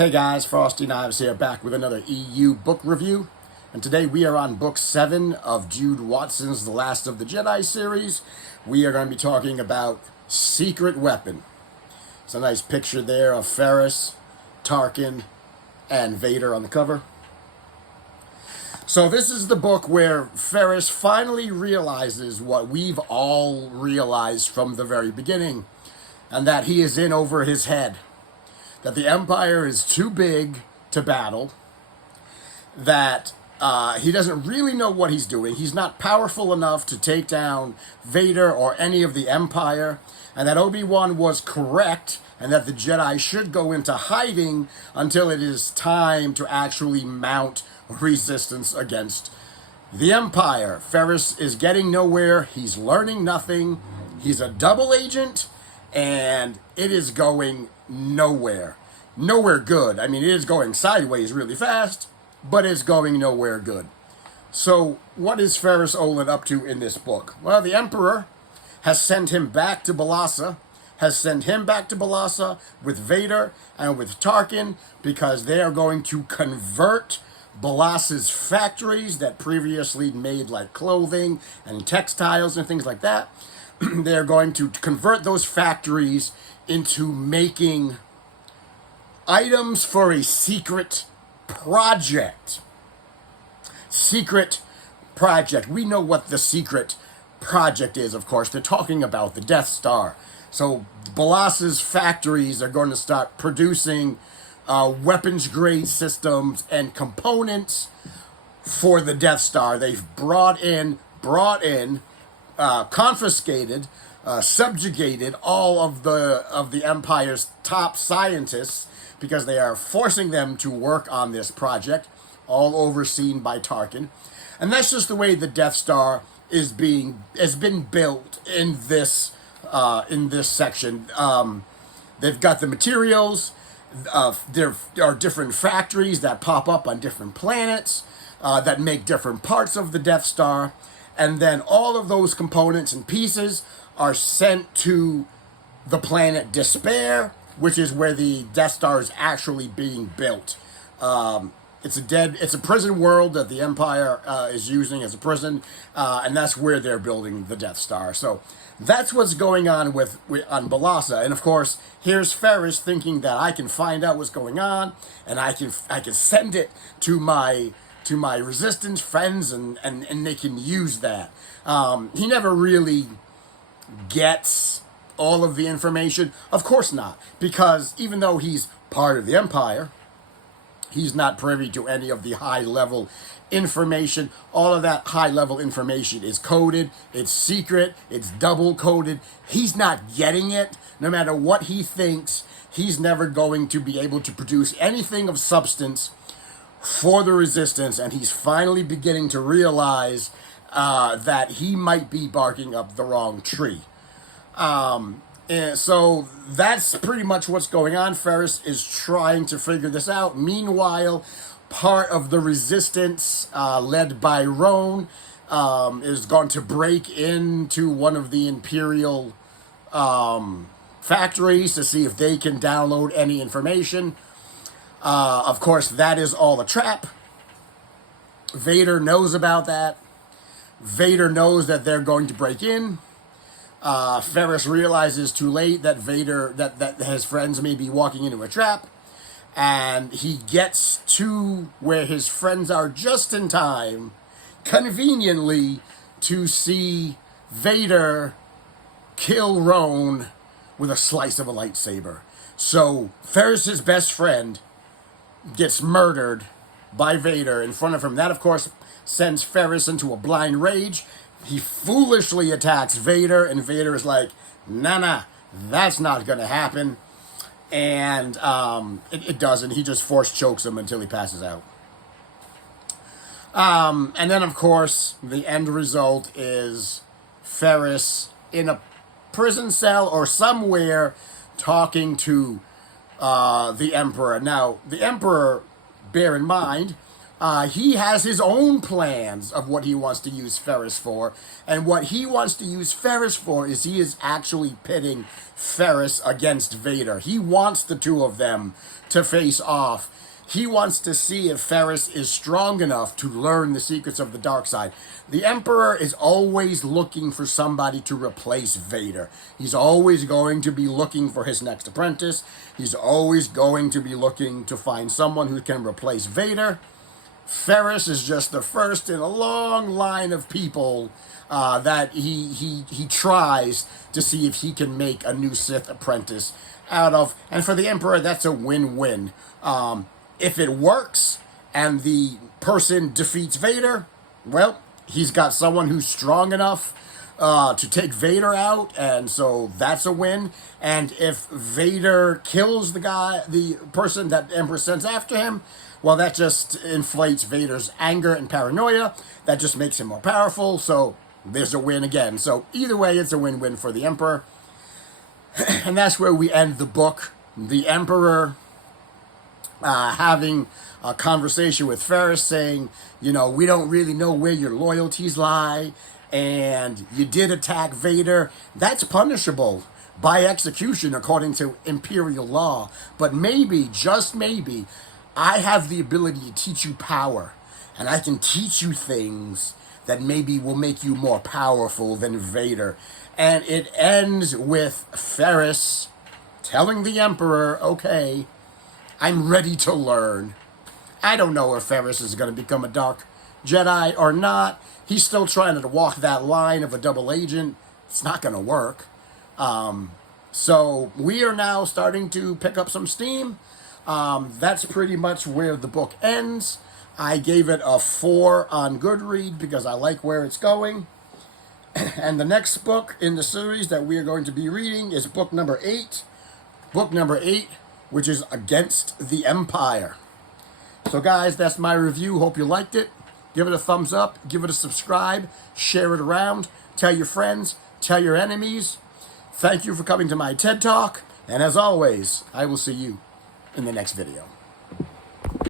Hey guys, Frosty Knives here, back with another EU book review. And today we are on book 7 of Jude Watson's The Last of the Jedi series. We are going to be talking about Secret Weapon. It's a nice picture there of Ferus, Tarkin, and Vader on the cover. So this is the book where Ferus finally realizes what we've all realized from the very beginning, and that he is in over his head. That the Empire is too big to battle, that he doesn't really know what he's doing. He's not powerful enough to take down Vader or any of the Empire, and that Obi-Wan was correct, and that the Jedi should go into hiding until it is time to actually mount resistance against the Empire. Ferus is getting nowhere. He's learning nothing. He's a double agent, and it is going nowhere. Nowhere good. I mean, it is going sideways really fast, but it's going nowhere good. So, what is Ferus Olin up to in this book? Well, the Emperor has sent him back to Balassa, with Vader and with Tarkin, because they are going to convert Balassa's factories that previously made like clothing and textiles and things like that. They're going to convert those factories into making items for a secret project. Secret project. We know what the secret project is, of course. They're talking about the Death Star. So Balassa's factories are going to start producing weapons-grade systems and components for the Death Star. They've brought in, confiscated, subjugated all of the Empire's top scientists, because they are forcing them to work on this project, all overseen by Tarkin. And that's just the way the Death Star has been built in this section. They've got the materials. There are different factories that pop up on different planets that make different parts of the Death Star. And then all of those components and pieces are sent to the planet Despair, which is where the Death Star is actually being built. It's a prison world that the Empire is using as a prison, and that's where they're building the Death Star. So that's what's going on on Balassa. And of course, here's Ferus thinking that I can find out what's going on, and I can send it to my resistance friends, and they can use that. He never really gets all of the information. Of course not, because even though he's part of the Empire, he's not privy to any of the high-level information. All of that high-level information is coded, it's secret, it's double-coded. He's not getting it. No matter what he thinks, he's never going to be able to produce anything of substance for the Resistance, and he's finally beginning to realize that he might be barking up the wrong tree. And so that's pretty much what's going on. Ferus is trying to figure this out. Meanwhile, part of the Resistance, led by Roan, is going to break into one of the Imperial factories to see if they can download any information. Of course, that is all a trap. Vader knows about that. Vader knows that they're going to break in. Ferus realizes too late that that his friends may be walking into a trap, and he gets to where his friends are just in time, conveniently, to see Vader kill Roan with a slice of a lightsaber. So Ferus's best friend gets murdered by Vader in front of him. That, of course, sends Ferus into a blind rage. He foolishly attacks Vader, and Vader is like, nah, that's not going to happen. And it doesn't. He just force chokes him until he passes out. And then, of course, the end result is Ferus in a prison cell or somewhere talking to the Emperor. Now, the Emperor, bear in mind, He has his own plans of what he wants to use Ferus for. And what he wants to use Ferus for is he is actually pitting Ferus against Vader. He wants the two of them to face off. He wants to see if Ferus is strong enough to learn the secrets of the dark side. The Emperor is always looking for somebody to replace Vader. He's always going to be looking for his next apprentice. He's always going to be looking to find someone who can replace Vader. Ferus is just the first in a long line of people that he tries to see if he can make a new Sith apprentice out of. And for the Emperor, that's a win-win. If it works and the person defeats Vader, well, he's got someone who's strong enough to take Vader out, and so that's a win. And if Vader kills the person that the Emperor sends after him, well, that just inflates Vader's anger and paranoia. That just makes him more powerful, so there's a win again. So either way, it's a win-win for the Emperor. And that's where we end the book. The Emperor having a conversation with Ferus saying, you know, we don't really know where your loyalties lie, and you did attack Vader. That's punishable by execution according to Imperial law. But maybe, just maybe, I have the ability to teach you power, and I can teach you things that maybe will make you more powerful than Vader. And it ends with Ferus telling the Emperor, okay, I'm ready to learn. I don't know if Ferus is going to become a dark Jedi or not. He's still trying to walk that line of a double agent. It's not going to work. So we are now starting to pick up some steam. That's pretty much where the book ends. I gave it a 4 on Goodread because I like where it's going. And the next book in the series that we are going to be reading is book number 8. Book number 8, which is Against the Empire. So guys, that's my review. Hope you liked it. Give it a thumbs up. Give it a subscribe. Share it around. Tell your friends. Tell your enemies. Thank you for coming to my TED Talk. And as always, I will see you in the next video.